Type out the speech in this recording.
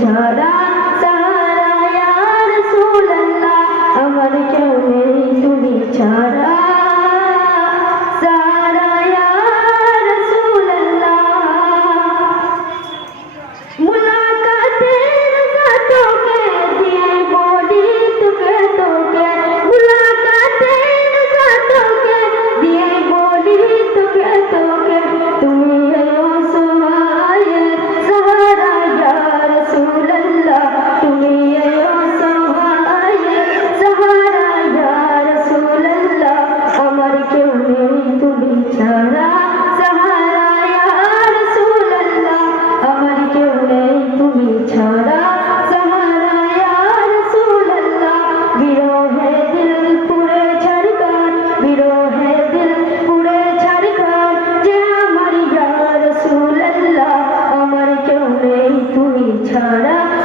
Jada. tada.